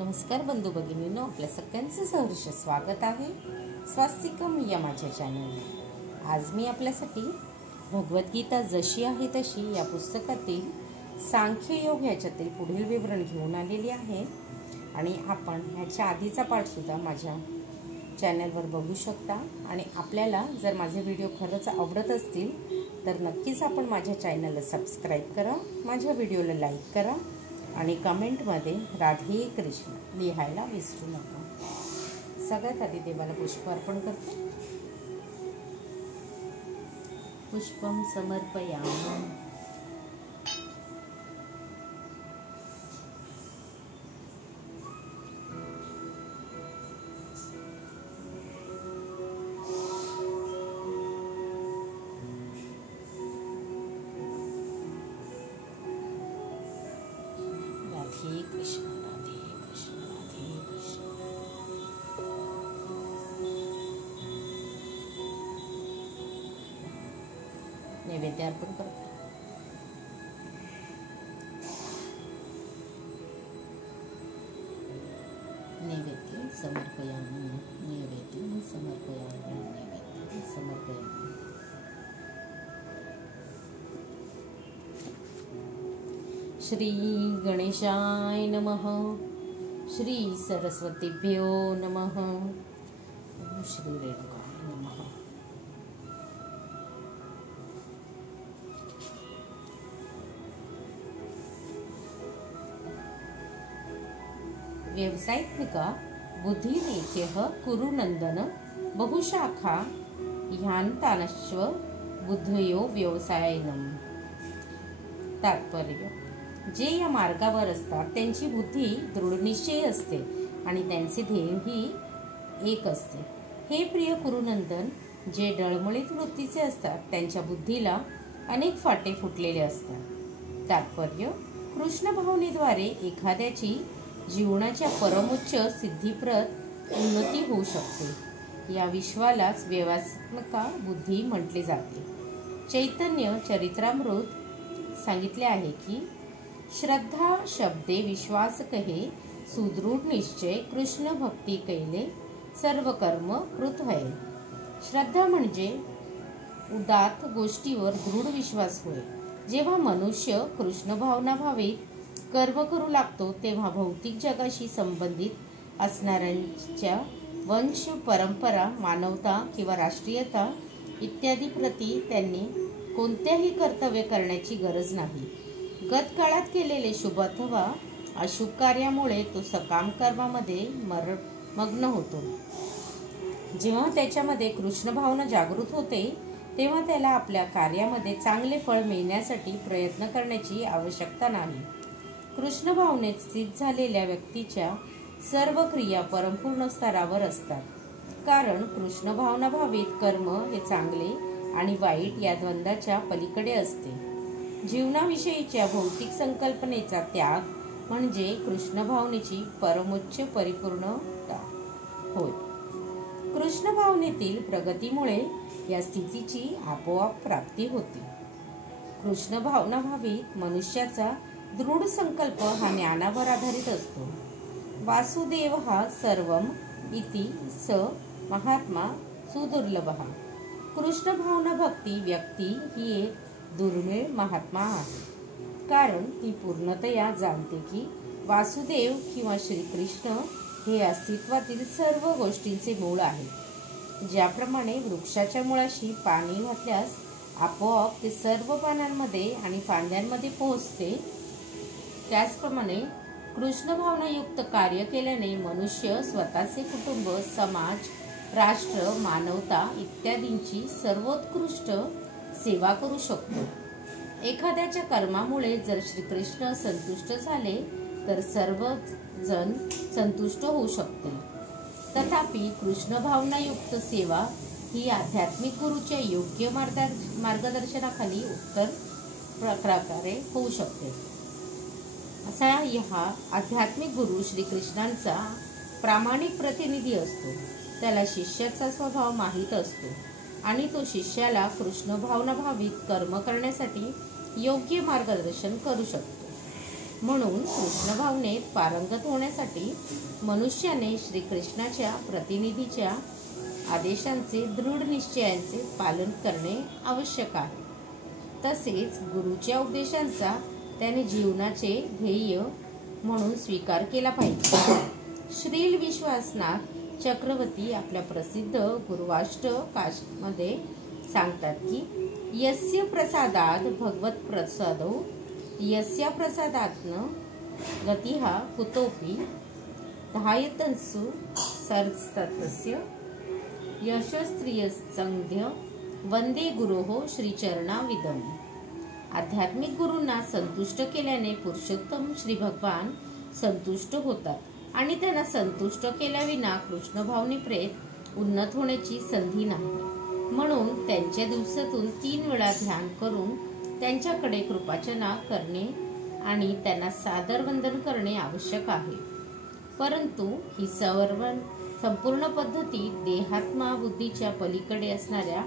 नमस्कार बंधू भगिनींनो, आपल्या सगळ्यांचं सहर्ष स्वागत आहे स्वास्तिकम या माझ्या चॅनलवर। आज मी आपल्यासाठी भगवद्गीता जशी आहे तशी या पुस्तकातील सांख्ययोग याच्यातील पुढील विवरण घेऊन आलेली आहे आणि आपण ह्याच्या आधीचा पार्टसुद्धा माझ्या चॅनलवर बघू शकता। आणि आपल्याला जर माझे व्हिडिओ खरंच आवडत असतील तर नक्कीच आपण माझ्या चॅनलला सबस्क्राईब करा, माझ्या व्हिडिओला लाईक करा आणि कमेंटमध्ये राधे कृष्ण लिहायला विसरू नका। सगळ्यात आधी देवाला पुष्प अर्पण करते। पुष्पम समर्पयामि। राधे कृष्ण राधे कृष्ण राधे कृष्ण। नैवेद्य अर्पण करते। नैवेद्य समर्पयामि, नैवेद्य समर्पयामि, नैवेद्य समर्पयामि। श्री गणेशाय नमः, श्री सरस्वतीभ्यो नमः, श्री रेणुकाय नमः। व्यवसायिका बुद्धिरेख्यः कुरुनंदन बहुशाखा ह्यांतानश्व बुद्धयो व्यवसायनम। तात्पर्य: जे या मार्गावर असतात त्यांची बुद्धी दृढनिश्चयी असते आणि त्यांचे ध्येयही एक असते। हे प्रिय कुरुनंदन, जे डळमळीत वृत्तीचे असतात त्यांच्या बुद्धीला अनेक फाटे फुटलेले असतात। तात्पर्य: कृष्ण भावनेद्वारे एखाद्याची जीवनाच्या परमोच्च सिद्धीप्रत उन्नती होऊ शकते। या विश्वालाच व्यवसायिका बुद्धी म्हटले जाते। चैतन्य चरित्रामृत सांगितले आहे की श्रद्धा शब्दे विश्वास कहे, सुदृढ निश्चय कृष्ण भक्ती कैले, सर्व कर्म कृत होय। श्रद्धा म्हणजे उदात्त गोष्टीवर दृढ विश्वास होय। जेव्हा मनुष्य कृष्ण भावना भावित कर्म करू लागतो तेव्हा भौतिक जगाशी संबंधित असणाऱ्यांच्या वंश परंपरा, मानवता किंवा राष्ट्रीयता इत्यादी प्रती त्यांनी कोणत्याही कर्तव्य करण्याची गरज नाही। गतकाळात केलेले शुभ अथवा अशुभ कार्यामुळे तो सकाम कर्मामध्ये मग्न होतो। जेव्हा त्याच्यामध्ये कृष्ण भावना जागृत होते तेव्हा त्याला आपल्या कार्यामध्ये चांगले फळ मिळण्यासाठी प्रयत्न करण्याची आवश्यकता नाही। कृष्ण भावनेत स्थित झालेल्या व्यक्तीच्या सर्व क्रिया परमपूर्ण स्तरावर असतात, कारण कृष्ण भावना भावित कर्म हे चांगले आणि वाईट या द्वंद्वाच्या पलीकडे असते। जीवनाविषयीच्या भौतिक संकल्पनेचा त्याग म्हणजे कृष्ण भावनेची परमोच्च परिपूर्णता होय। कृष्ण भावनेतील प्रगतीमुळे या स्थितीची आपोआप प्राप्ती होते। कृष्ण भावना भावित मनुष्याचा दृढ संकल्प हा ज्ञानावर आधारित असतो। वासुदेव हा सर्वम इति स महात्मा सुदुर्लभः। कृष्ण भावना भक्ती व्यक्ती ही एक दुर्मिळ महात्मा आहे, कारण ती पूर्णतया जाणते की वासुदेव किंवा श्रीकृष्ण हे अस्तित्वातील सर्व गोष्टींचे मूळ आहे। ज्याप्रमाणे वृक्षाच्या मुळाशी पाणी घातल्यास आपोआप ते सर्व पानांमध्ये आणि फांद्यांमध्ये पोहोचते, त्याचप्रमाणे कृष्ण भावनायुक्त कार्य केल्याने मनुष्य स्वतःचे कुटुंब, समाज, राष्ट्र, मानवता इत्यादींची सर्वोत्कृष्ट सेवा करू शकतो। एखाद्याच्या कर्मामुळे जर श्रीकृष्ण संतुष्ट झाले तर सर्व जण संतुष्ट होऊ शकते। तथापि कृष्ण भावनायुक्त सेवा ही आध्यात्मिक गुरूच्या योग्य मार्गदर्शनाखाली उत्तर प्रकारे होऊ शकते। असा हा आध्यात्मिक गुरु श्रीकृष्णांचा प्रामाणिक प्रतिनिधी असतो। त्याला शिष्याचा स्वभाव माहीत असतो आणि तो शिष्याला कृष्ण भावना भावित कर्म करण्यासाठी योग्य मार्गदर्शन करू शकतो। म्हणून कृष्ण भावनेत पारंगत होण्यासाठी मनुष्याने श्रीकृष्णाच्या प्रतिनिधीच्या आदेशांचे दृढ निश्चयांचे पालन करणे आवश्यक आहे. तसेच गुरुच्या उपदेशांचा त्याने जीवनाचे ध्येय म्हणून स्वीकार केला पाहिजे. श्रील विश्वासनाथ चक्रवर्ती आपल्या प्रसिद्ध गुरुवाष्टकामध्ये सांगतात की यस्य प्रसादात भगवत प्रसादो यस्य प्रसादात्न गतिहा कुतोपि धायतन्सु सरस्तस्य यशस्त्रियसंध्य वंदे गुरोः श्रीचरणाविदम्. आध्यात्मिक गुरूंना संतुष्ट केल्याने पुरुषोत्तम श्री भगवान संतुष्ट होतात आणि त्यांना संतुष्ट केल्याविना कृष्ण भावनेप्रेत उन्नत होण्याची संधी नाही. म्हणून त्यांच्या दिवसातून 3 वेळा ध्यान करून त्यांच्याकडे कृपार्चना करणे आणि त्यांना सादर वंदन करणे आवश्यक आहे. परंतु ही संपूर्ण पद्धती देहात्मा बुद्धीच्या पलीकडे असणाऱ्या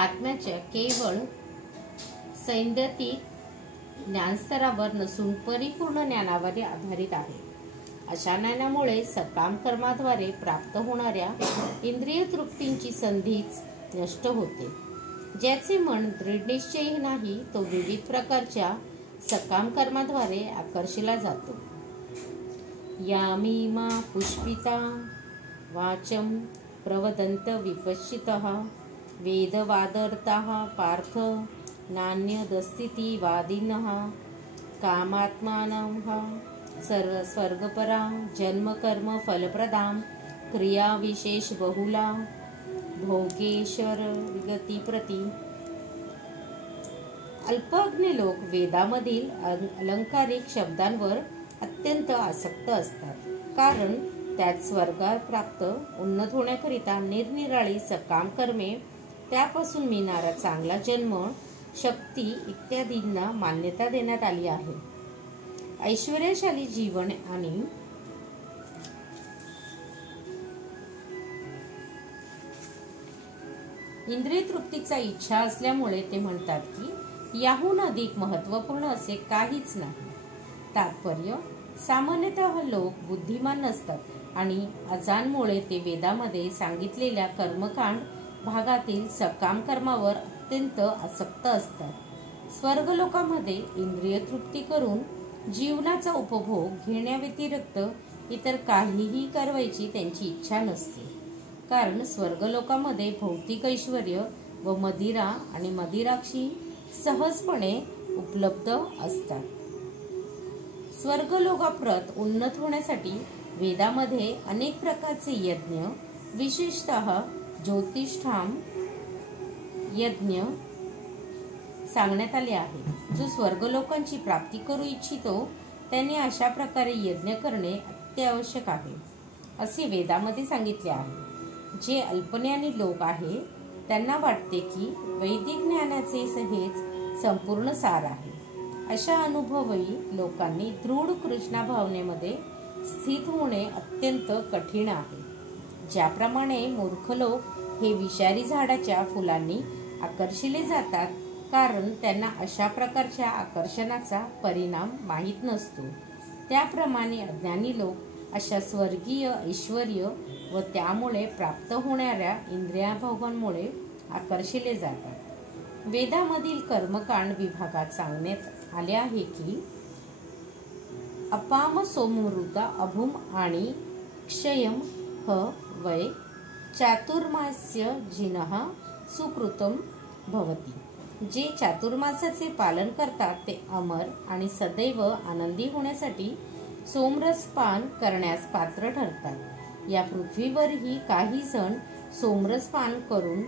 आत्म्याच्या केवळ सैद्धांतिक ज्ञानस्तरावर नसून परिपूर्ण ज्ञानावर आधारित आहे. अशा ज्ञानामुळे सकाम कर्माद्वारे प्राप्त होणाऱ्या इंद्रिय तृप्तींची संधीच नष्ट होते. ज्याचे मन दृढनिश्चयी नाही तो विविध प्रकारच्या सकाम कर्माद्वारे आकर्षिला जातो. यामीमा पुष्पिता वाचम प्रवदंत विपश्चितः वेदवादर्ताः पार्थ नान्यदस्तीति वादिनः कामात्मानः स्वर्गपरा जन्मकर्म फलप्रदां क्रिया विशेष बहुला भोगेश्वर गती प्रति. अल्पज्ञ लोक वेदामधील अलंकारिक शब्दांवर अत्यंत आसक्त असतात, कारण त्यात स्वर्गात प्राप्त उन्नत होण्याकरिता निरनिराळी सकाम कर्मे, त्यापासून मिळणारा चांगला जन्म, शक्ती इत्यादींना मान्यता देण्यात आली आहे. ऐश्वर्यशाली जीवन आणि इंद्रिय तृप्तीचा इच्छा असल्यामुळे ते म्हणतात की याहून अधिक महत्त्वपूर्ण असे काहीच नाही. तात्पर्य: सामान्यतः लोक बुद्धिमान नसतात आणि अजाणमुळे ते वेदामध्ये सांगितलेल्या कर्मकांड भागातील सकाम कर्मावर अत्यंत आसक्त असतात. स्वर्गलोकामध्ये इंद्रिय तृप्ती करून जीवनाचा उपभोग घेण्याव्यतिरिक्त इतर काहीही करवायची त्यांची इच्छा नसते, कारण स्वर्गलोकामध्ये भौतिक ऐश्वर्य व मदिरा आणि मदिराक्षी सहजपणे उपलब्ध असतात. स्वर्गलोकाप्रत उन्नत होण्यासाठी वेदामध्ये अनेक प्रकारचे यज्ञ, विशेषतः ज्योतिष्ठाम यज्ञ सांगण्यात आले आहे. जो स्वर्गलोकांची प्राप्ती करू इच्छितो त्याने अशा प्रकारे यज्ञ करणे अत्यावश्यक आहे, असे वेदामध्ये सांगितले आहे. जे अल्पज्ञानी लोक आहे त्यांना वाटते की वैदिक ज्ञानाचे हेच संपूर्ण सार आहे. अशा अनुभवी लोकांनी दृढ कृष्णा भावनेमध्ये स्थित होणे अत्यंत कठीण आहे. ज्याप्रमाणे मूर्ख लोक हे विषारी झाडाच्या फुलांनी आकर्षिले जातात, कारण त्यांना अशा प्रकारच्या आकर्षणाचा परिणाम माहीत नसतो, त्याप्रमाणे अज्ञानी लोक अशा स्वर्गीय ऐश्वर्य व त्यामुळे प्राप्त होणाऱ्या इंद्रियभोगांमुळे आकर्षिले जातात. वेदामधील कर्मकांड विभागात सांगण्यात आले आहे की अपाम सोमवृता अभूम आणि क्षयम ह वै चातुर्मास्य जिनः सुकृतम भवती. जे चातुर्मासाचे पालन करतात ते अमर आणि सदैव आनंदी होण्यासाठी सोमरसपान करण्यास पात्र ठरतात. या पृथ्वीवरही काही जण सोमरसपान करून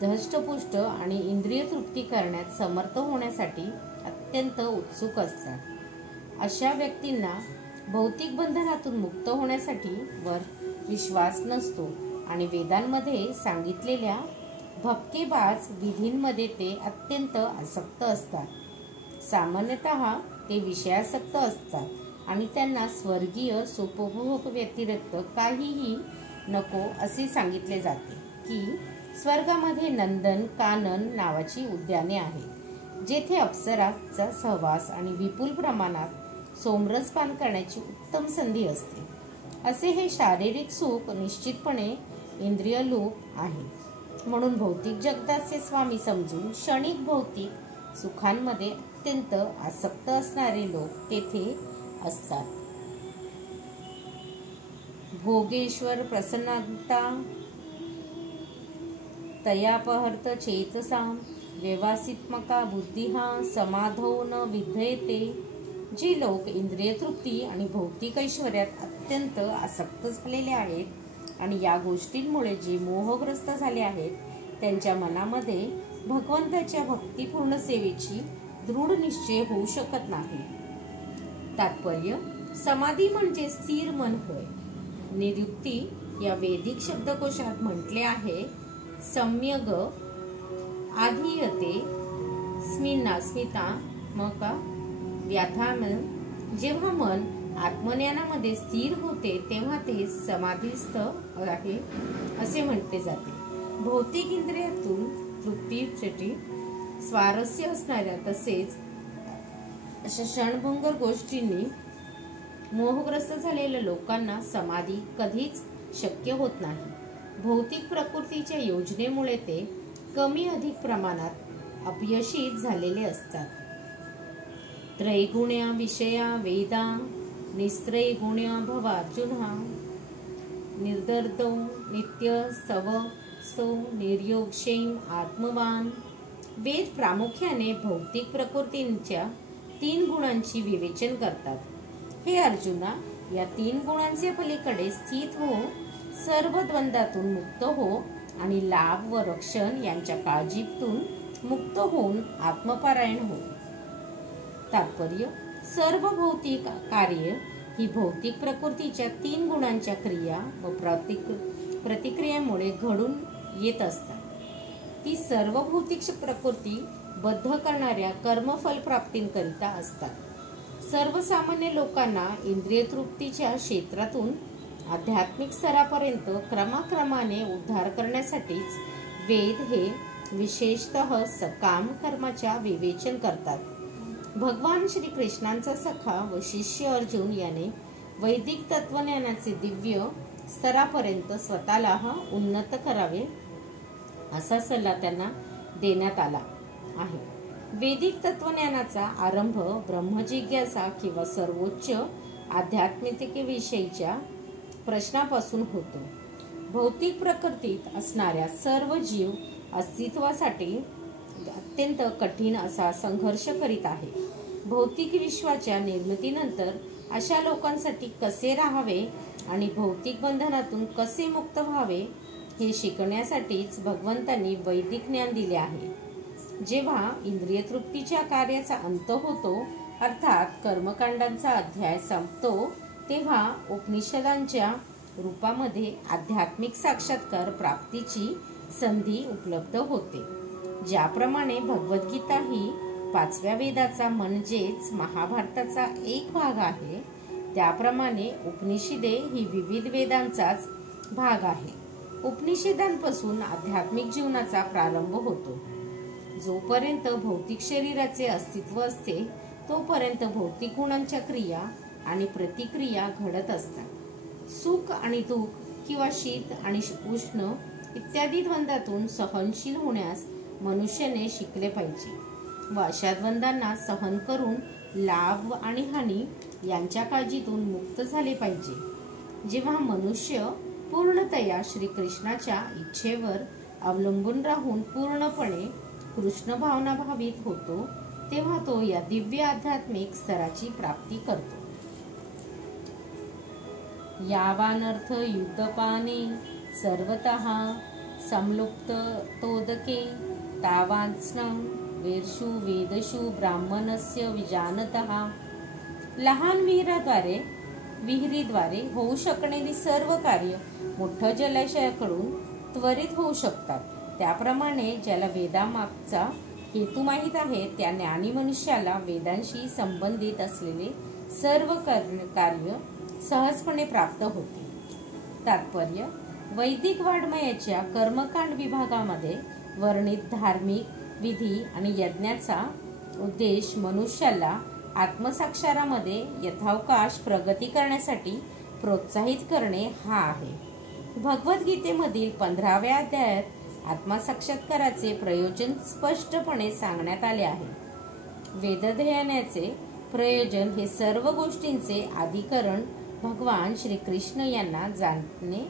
धष्टपुष्ट आणि इंद्रिय तृप्ती करण्यात समर्थ होण्यासाठी अत्यंत उत्सुक असतात. अशा व्यक्तींना भौतिक बंधनातून मुक्त होण्यासाठी वर विश्वास नसतो आणि वेदांमध्ये सांगितलेल्या भपकेबाज विधींमध्ये ते अत्यंत आसक्त असतात. सामान्यतः ते विषयासक्त असतात आणि त्यांना स्वर्गीय सुखभोग व्यतिरिक्त काहीही नको असे सांगितले जाते की स्वर्गामध्ये नंदन कानन नावाची उद्याने आहेत, जेथे अप्सराचा सहवास आणि विपुल प्रमाणात सोमरस पान करण्याची उत्तम संधी असते. असे हे शारीरिक सुख निश्चितपणे इंद्रियलूप आहे. म्हणून भौतिक जगताचे स्वामी समजून क्षणिक भौतिक सुखांमध्ये अत्यंत आसक्त असणारे लोक तेथे असतात. भोगेश्वर प्रसन्नता तयापहर्त चेतसा व्यवसितमका बुद्धिहा समाधो न विधयते. जे लोक इंद्रिय तृप्ती आणि भौतिक ऐश्वर्यात अत्यंत आसक्त झालेले आहेत आणि या गोष्टींमुळे जे मोहग्रस्त झाले आहेत, त्यांच्या मनामध्ये भगवंताच्या भक्तिपूर्ण सेवेची दृढ निश्चय होऊ शकत नाही. तात्पर्य: समाधी म्हणजे स्थिर मन होय. निरुक्ती या वैदिक शब्दकोशात म्हटले आहे, सम्यग आधीयते स्मिता मका व्याधान. जेव्हा मन आत्मज्ञानामध्ये स्थिर होते तेव्हा ते समाधीस्थ आहे असे म्हटले जाते. भौतिक इंद्रियातून तृप्तीसाठी स्वारस्य असणाऱ्या तसेच अशा क्षणभंगुर गोष्टींनी मोहग्रस्त झालेल्या लोकांना समाधी कधीच शक्य होत नाही. भौतिक प्रकृतीच्या योजनेमुळे ते कमी अधिक प्रमाणात अपयशी झालेले असतात. त्रैगुण्या विषया वेदा निस्त्रैगुण्या भवार्जुना निर्दर्दो नित्य स्तवस्तो निर्योगक्षेम आत्मवान. वेद प्रामुख्याने भौतिक प्रकृतींच्या 3 गुणांची विवेचन करतात. हे अर्जुना, या 3 गुणांचे पलीकडे स्थित हो, सर्व द्वंद्वातून मुक्त हो आणि लाभ व रक्षण यांच्या काळजीतून मुक्त होऊन आत्मपरायण हो. तात्पर्य: सर्व भौतिक कार्य ही भौतिक प्रकृतीच्या 3 गुणांच्या क्रिया व प्रतिक्रियेमुळे घडून येत असतात. ती सर्व भौतिक प्रकृती बद्ध करणाऱ्या कर्मफल प्राप्तींकरिता असतात. सर्वसामान्य लोकांना इंद्रिय तृप्तीच्या क्षेत्रातून आध्यात्मिक स्तरापर्यंत क्रमाक्रमाने उद्धार करण्यासाठीच वेद हे विशेषतः सकाम कर्माच्या विवेचन करतात. भगवान श्री कृष्णांचा सखा व शिष्य अर्जुन याने वैदिक तत्वज्ञानाचे दिव्य स्तरापर्यंत स्वतःला उन्नत करावे असा सल्ला त्यांना देण्यात आला आहे. वैदिक तत्वज्ञानाचा आरंभ ब्रह्मजिज्ञासा किंवा सर्वोच्च आध्यात्मिकतेविषयीच्या प्रश्नापासून होतो. भौतिक प्रकृतीत असणाऱ्या सर्व जीव अस्तित्वासाठी अत्यंत कठीण असा संघर्ष करीत आहे. भौतिक विश्वाच्या निर्मितीनंतर अशा लोकांसाठी कसे राहावे आणि भौतिक बंधनातून कसे मुक्त व्हावे हे शिकण्यासाठीच भगवंतांनी वैदिक ज्ञान दिले आहे. जेव्हा इंद्रिय तृप्तीच्या कार्याचा अंत होतो, अर्थात कर्मकांडांचा अध्याय संपतो, तेव्हा उपनिषदांच्या रूपामध्ये आध्यात्मिक साक्षात्कार प्राप्तीची संधी उपलब्ध होते. ज्याप्रमाणे भगवद्गीता ही 5व्या वेदाचा म्हणजेच महाभारताचा एक भाग आहे, त्याप्रमाणे उपनिषदे ही विविध वेदांचाच भाग आहे. उपनिषदांपासून आध्यात्मिक जीवनाचा प्रारंभ होतो. जोपर्यंत भौतिक शरीराचे अस्तित्व असते तोपर्यंत भौतिक गुणांच्या क्रिया आणि प्रतिक्रिया घडत असतात. सुख आणि दुःख किंवा शीत आणि उष्ण इत्यादी द्वंद्वातून सहनशील होण्यास मनुष्याने शिकले पाहिजे व अशा द्वंद्वांना सहन करून लाभ आणि हानी यांच्या काळजीतून मुक्त झाले पाहिजे. जेव्हा मनुष्य पूर्णतया श्रीकृष्णाच्या इच्छेवर अवलंबून राहून पूर्णपणे कृष्ण भावना भावित होतो, तेव्हा तो या दिव्य आध्यात्मिक स्तराची प्राप्ती करतो. यावानर्थ युद्धपाने सर्वतः संलुप्त तोदके तावांस्नं वेर्षु वेदशु ब्राह्मणस्य विजानतः. लहान विहिरीद्वारे होऊ शकणारी सर्व कार्य मोठ्या जलाशयाकडून त्वरित होऊ शकतात. त्याप्रमाणे ज्याला वेदामागचा हेतू माहीत आहे त्या ज्ञानी मनुष्याला वेदांशी संबंधित असलेले सर्व कार्य सहजपणे प्राप्त होते. तात्पर्य: वैदिक वाङ्मयाच्या कर्मकांड विभागामध्ये वर्णित धार्मिक विधी आणि यज्ञाचा उद्देश मनुष्याला आत्मसाक्षारामध्ये यथावकाश प्रगती करण्यासाठी प्रोत्साहित करणे हा आहे. भगवद्गीतेमधील 15व्या अध्यायात आत्मसाक्षात्काराचे प्रयोजन स्पष्टपणे सांगण्यात आले आहे. वेदध्ययनाचे प्रयोजन हे सर्व गोष्टींचे अधिकरण भगवान श्रीकृष्ण यांना जाणणे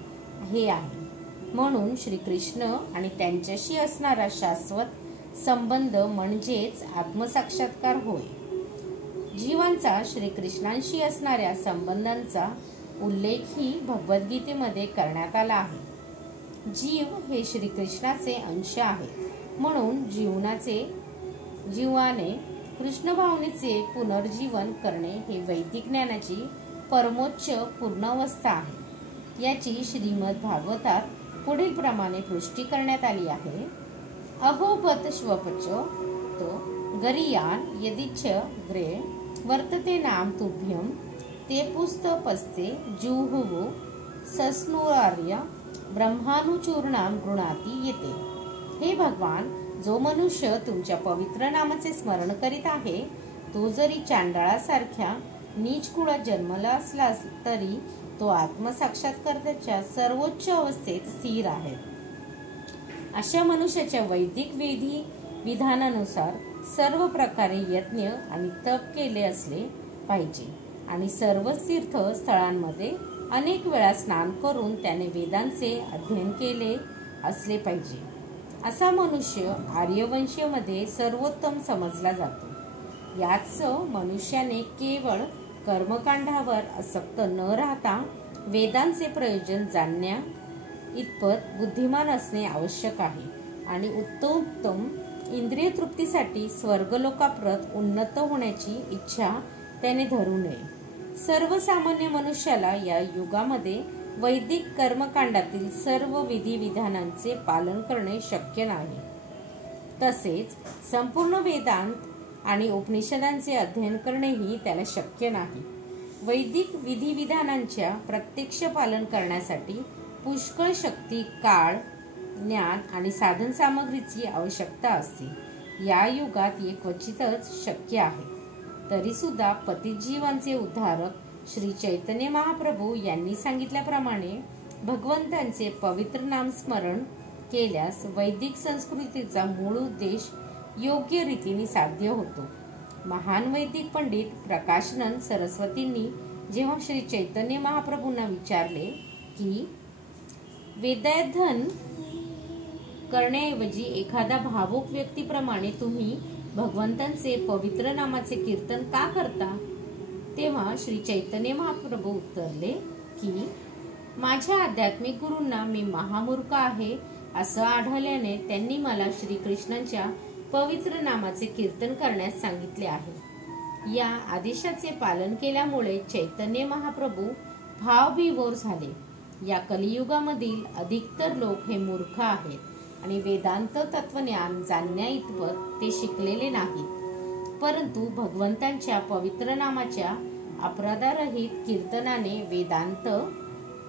हे आहे. म्हणून श्रीकृष्ण आणि त्यांच्याशी असणारा शाश्वत संबंध म्हणजेच आत्मसाक्षात्कार होय. जीवांचा श्रीकृष्णांशी असणाऱ्या संबंधांचा उल्लेखही भगवद्गीतेमध्ये करण्यात आला आहे. जीव हे श्रीकृष्णाचे अंश आहेत. म्हणून जीवाने कृष्ण भावनेचे पुनर्जीवन करणे हे वैदिक ज्ञानाची परमोच्च पूर्णावस्था आहे. याची श्रीमद भागवतात पुढील प्रमाणे पुष्टी करण्यात आली आहे. अहो बत श्वपच तो गरीयान यदिच्छ ग्रे वर्तते नाम तुभ्यम ते पुस्तपस्ते जुहुवु सस्नुरार्य ब्रह्मानुचूर्णाम गृणाती येते. हे भगवान, जो मनुष्य तुमच्या पवित्र नामाचे स्मरण करीत आहे तो जरी चांडाळासारख्या नीच कुळात जन्मला असला तरी तो आत्मसाक्षात्काराच्या सर्वोच्च अवस्थेत स्थिर आहे. अशा मनुष्याच्या वैदिक विधी विधानानुसार सर्व प्रकारे यज्ञ आणि तप केले असले पाहिजे आणि सर्व तीर्थ स्थळांमध्ये अनेक वेळा स्नान करून त्याने वेदांचे अध्ययन केले असले पाहिजे. असा मनुष्य आर्यवंशीमध्ये सर्वोत्तम समजला जातो. याच मनुष्याने केवळ कर्मकांडावर आसक्त न राहता वेदांचे प्रयोजन जाणण्या इतपत बुद्धिमान असणे आवश्यक आहे आणि उत्तमोत्तम इंद्रिय तृप्तीसाठी स्वर्गलोकाप्रत उन्नत होण्याची इच्छा त्याने धरू नये. सर्वसामान्य मनुष्याला या युगामध्ये वैदिक कर्मकांडातील सर्व विधी विधानांचे पालन करणे शक्य नाही. तसेच संपूर्ण वेदांत आणि उपनिषदांचे अध्ययन करणेही त्याला शक्य नाही. वैदिक विधी विधानांच्या प्रत्यक्ष पालन करण्यासाठी पुष्कळ शक्ती, काळ, ज्ञान आणि साधन सामग्रीची आवश्यकता असते. या युगात हे क्वचितच शक्य आहे. तरी सुद्धा पतित जीवांचे उद्धारक श्री चैतन्य महाप्रभू यांनी सांगितल्याप्रमाणे भगवंतांचे पवित्र नाम स्मरण केल्यास वैदिक संस्कृतीचा मूळ उद्देश योग्य रीतीने साध्य होतो. महान वैदिक पंडित प्रकाशनंद सरस्वतींनी जेव्हा श्री चैतन्य महाप्रभूंना विचारले की वेदाध्ययन करण्याऐवजी एखादा भावुक व्यक्तीप्रमाणे तुम्ही भगवंतांचे पवित्र नामाचे कीर्तन का करता, तेव्हा श्री चैतन्य महाप्रभू उत्तरले की माझ्या आध्यात्मिक गुरूंना मी महामूर्ख आहे असं आढळल्याने त्यांनी मला श्रीकृष्णांच्या पवित्र नामाचे कीर्तन करण्यास सांगितले आहे. या आदेशाचे पालन केल्यामुळे चैतन्य महाप्रभू भावविभोर झाले. या कलियुगामधील अधिकतर लोक हे मूर्ख आहेत आणि वेदांत तत्वज्ञान जाणण्या इतपत ते शिकलेले नाहीत. परंतु भगवंतांच्या पवित्र नामाच्या अपराधरहित कीर्तनाने वेदांत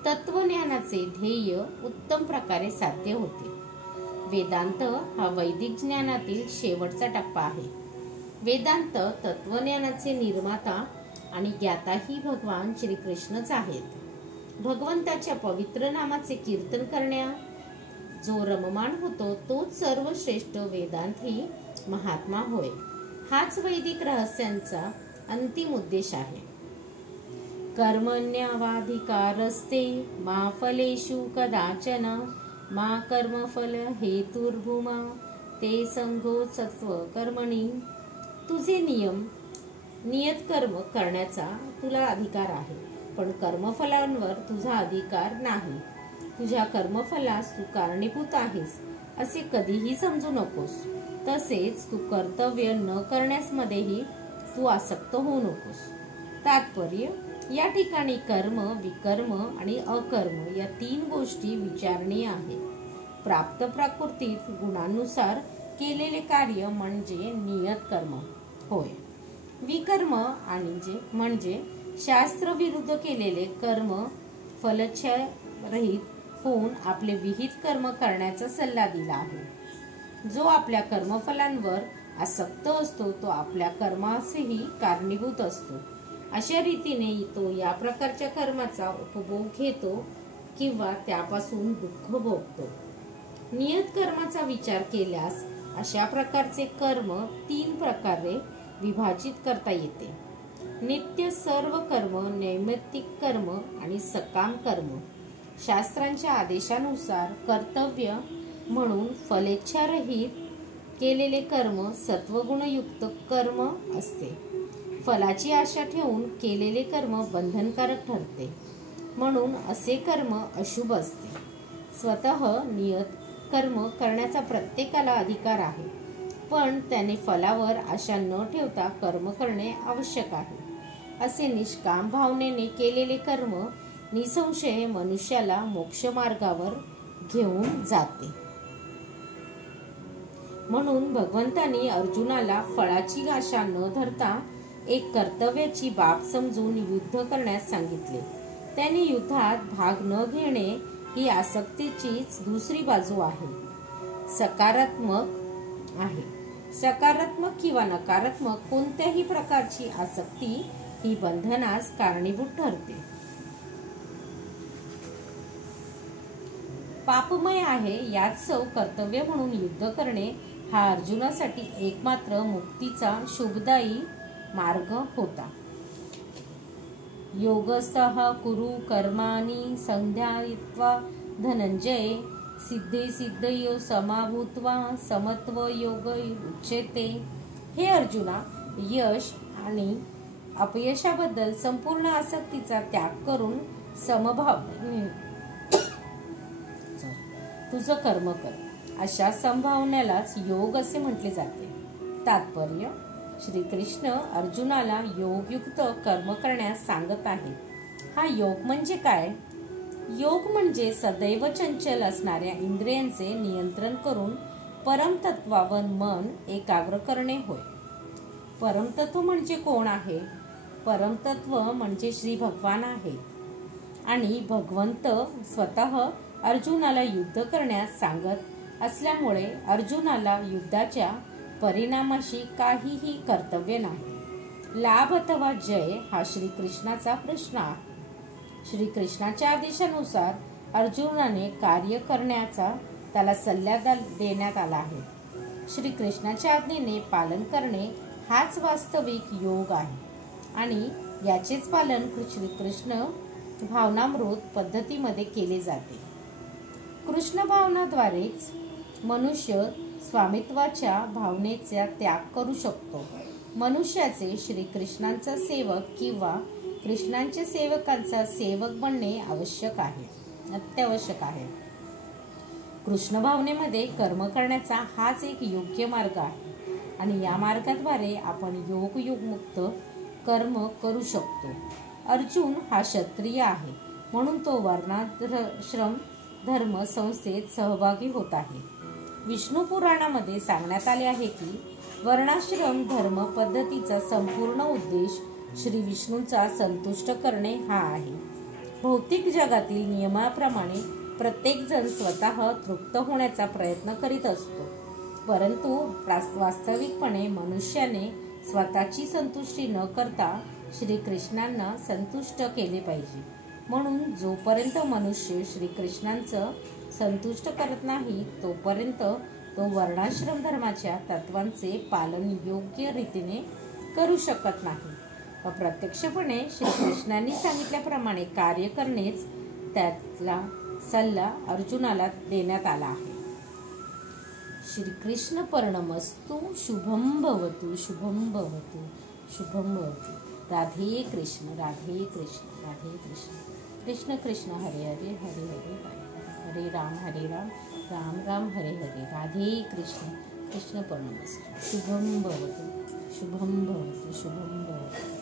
तत्वज्ञानाचे ध्येय उत्तम प्रकारे साध्य होते. वेदांत हा वैदिक ज्ञानातील शेवटचा टप्पा आहे. वेदांत तत्वज्ञानाचे निर्माता आणि ज्ञाताही भगवान श्रीकृष्णच आहेत. भगवंताच्या पवित्र नामाचे कीर्तन करण्या जो रममाण होतो तोच सर्वश्रेष्ठ वेदांती महात्मा होय. हाच वैदिक रहस्यांचा अंतिम उद्देश आहे. कर्मण्यवाधिकारस्ते मा फलेषु कदाचन मा कर्मफल हेतुर्भूमा ते संगोत्सत्व कर्मणी. तुझे नियत कर्म करण्याचा तुला अधिकार आहे, पण कर्मफलांवर तुझा अधिकार नाही. तुझ्या कर्मफलास तू कारणीभूत आहेस असे कधीही समजू नकोस. तसेच तू कर्तव्य न करण्यामध्येही तू आसक्त होऊ नकोस. तात्पर्य, या ठिकाणी कर्म, विकर्म आणि अकर्म या तीन गोष्टी विचारणीय आहेत. प्राप्त प्रकृतीत गुणानुसार केलेले कार्य म्हणजे नियत कर्म होय. विकर्म म्हणजे शास्त्र विरुद्ध केलेले कर्म फलच्छारहित होऊन आपले विहित कर्म करण्याचा सल्ला दिला आहे. जो आपल्या कर्मफलांवर आसक्त असतो तो आपल्या कर्मासही कारणीभूत असतो. अशा रीतीने तो या प्रकारच्या कर्माचा उपभोग घेतो किंवा त्यापासून दुःख भोगतो. नियत कर्माचा विचार केल्यास अशा प्रकारचे कर्म 3 प्रकारे विभाजित करता येते. नित्य सर्व कर्म, नैमित्तिक कर्म आणि सकाम कर्म. शास्त्रांच्या आदेशानुसार कर्तव्य म्हणून फलेच्छारहित केलेले कर्म सत्वगुणयुक्त कर्म असते. फलाची आशा ठेवून केलेले कर्म बंधनकारक ठरते, म्हणून असे कर्म अशुभ असते. स्वतः नियत कर्म करण्याचा प्रत्येकाला अधिकार आहे, पण त्याने फलावर आशा न ठेवता कर्म करणे आवश्यक आहे. असे निष्काम भावनेने केलेले कर्म निसंशय मनुष्याला मोक्षमार्गावर घेऊन जाते. म्हणून भगवंतांनी अर्जुनाला फळाची आशा न धरता एक कर्तव्याची बाब समजून युद्ध करण्यास सांगितले. त्यांनी युद्धात भाग न घेणे ही आसक्तीचीच दुसरी बाजू आहे. सकारात्मक किंवा नकारात्मक कोणत्याही प्रकारची आसक्ती ही बंधनास कारणीभूत ठरते, पापमय आहे. याच सौ कर्तव्य म्हणून युद्ध करणे हा अर्जुनासाठी एकमात्र मुक्तीचा शुभदायी मार्ग होता. योगस्थः कुरु कर्माणि संध्यायित्वा धनंजय सिद्धे सिद्धयो समाभूत्वा समत्व योग उच्यते. हे अर्जुना, यश आणि अपयशाबद्दल संपूर्ण आसक्तीचा त्याग करून समभाव तुझं कर्म कर. अशा संभावनेलाच योग असे म्हटले जाते. तात्पर्य: श्रीकृष्ण अर्जुनाला योगयुक्त कर्म करण्यास सांगत आहेत. हा योग म्हणजे काय? योग म्हणजे सदैव चंचल असणाऱ्या इंद्रियांचे नियंत्रण करून परमतत्वावर मन एकाग्र करणे होय. परमतत्व म्हणजे कोण आहे? परमतत्व म्हणजे श्री भगवान आहेत आणि भगवंत स्वतः अर्जुनाला युद्ध करण्यास सांगत असल्यामुळे अर्जुनाला युद्धाच्या परिणामाशी काहीही कर्तव्य नाही. लाभ अथवा जय हा श्रीकृष्णाचा प्रश्न आहे. श्रीकृष्णाच्या आदेशानुसार अर्जुनाने कार्य करण्याचा त्याला सल्ला देण्यात आला आहे. श्रीकृष्णाच्या आज्ञेने पालन करणे हाच वास्तविक योग आहे आणि याचेच पालन श्रीकृष्ण भावनामृत पद्धतीमध्ये केले जाते. कृष्ण भावनाद्वारेच मनुष्य स्वामित्वाच्या भावनेचा त्याग करू शकतो. मनुष्याचे श्रीकृष्णांचा सेवक किंवा कृष्णांच्या सेवकांचा सेवक बनणे अत्यावश्यक आहे. कृष्ण भावनेमध्ये कर्म करण्याचा हाच एक योग्य मार्ग आहे आणि या मार्गाद्वारे आपण योगयुक्त कर्म करू शकतो. अर्जुन हा क्षत्रिय आहे, म्हणून तो वर्णाश्रम धर्म संस्थेत सहभागी होत आहे. विष्णू पुराणामध्ये सांगण्यात आले आहे की वर्णाश्रम धर्म पद्धतीचा संपूर्ण उद्देश श्री विष्णूंचा संतुष्ट करणे हा आहे. भौतिक जगातील नियमाप्रमाणे प्रत्येक जण स्वतः तृप्त होण्याचा प्रयत्न करीत असतो, परंतु वास्तविकपणे मनुष्याने स्वतःची संतुष्टी न करता श्रीकृष्णांना संतुष्ट केले पाहिजे. म्हणून जोपर्यंत मनुष्य श्रीकृष्णांचं संतुष्ट करत नाही तोपर्यंत तो वर्णाश्रम धर्माच्या तत्वांचे पालन योग्य रीतीने करू शकत नाही. अप्रत्यक्षपणे श्रीकृष्णांनी सांगितल्याप्रमाणे कार्य करणेच त्यातला सल्ला अर्जुनाला देण्यात आला आहे. श्रीकृष्ण पर्णमस्तु. शुभम भवतु. शुभम भवतु. शुभम भवतु. राधे कृष्ण. राधे कृष्ण. राधे कृष्ण. कृष्ण कृष्ण हरे हरे. हरे हरे हरे राम. हरे राम. राम राम हरे हरे. राधे कृष्ण. कृष्ण पर्णमस्तु. शुभम भवतु. शुभम भवतु. शुभम भवतु.